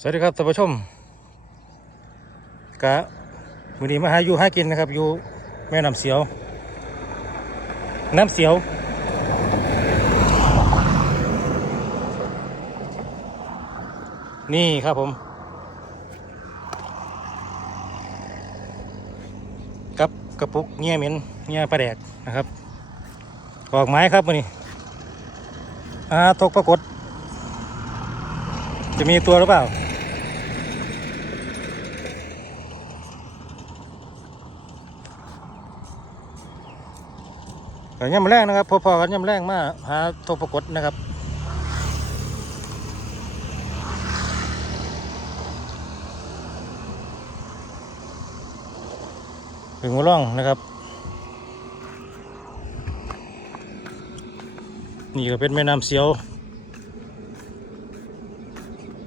สวัสดีครับท่านผู้ชมกะวันนี้มาหาอยู่หากินนะครับ อยู่แม่น้ำเสียว น้ำเสียว นี่ครับผมกับกระปุกเงี้ยเหม็นเงี้ยปลาแดกนะครับออกไม้ครับวันนี้อาทกปรากฏจะมีตัวหรือเปล่า แต่ย่ำแรงนะครับ พอๆกันย่ำแรงมาหาตัวปรากฏนะครับถึงหัวร่องนะครับ นี่ก็เป็นแม่น้ำเสียว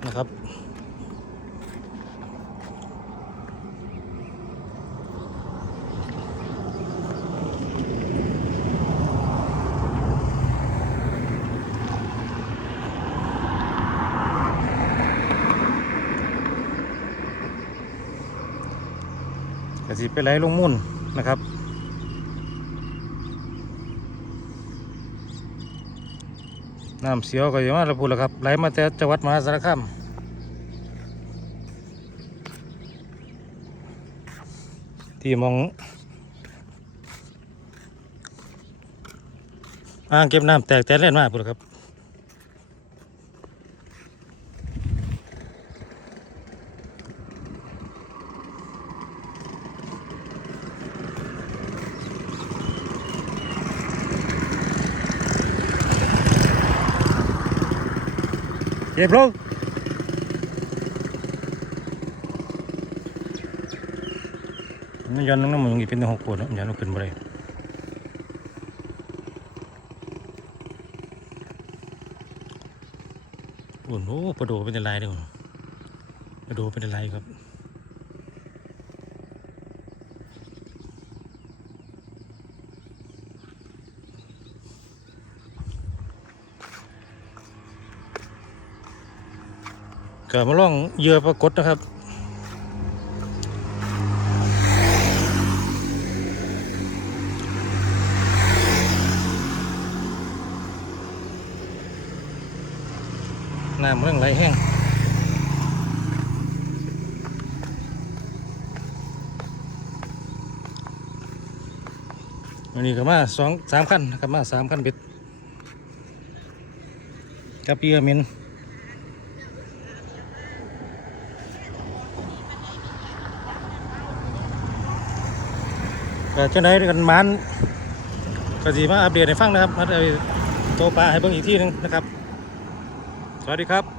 นะครับ กสิไปไหลลงมุ่นนะครับน้ำเสียวก็อย่างว่าเราพูดแล้วครับไหลมาแต่จังหวัดมหาสารคามที่มองอ่างเก็บน้ำแตกแต่เล่นมากพูดแล้วครับ เก็บลงนี่ยันน้ำมันยังเป็นหกคนยันเอาขึ้นไปเลยโอ้โหปลาโดเป็นลายเดียวปลาโดเป็นอะไรครับ ก็มาล่องเหยื่อปรากฏนะครับน้ำเรื่องไหลแห้งวันนี้ก็มาสองสามขั้นนะครับมาสามขั้นเบ็ดกับเปียมิน ก็จะได้กันมันก็สีมาอัปเดตให้ฟังนะครับมาเอาโตปลาให้เบิ่งอีกที่หนึงนะครับ สวัสดีครับ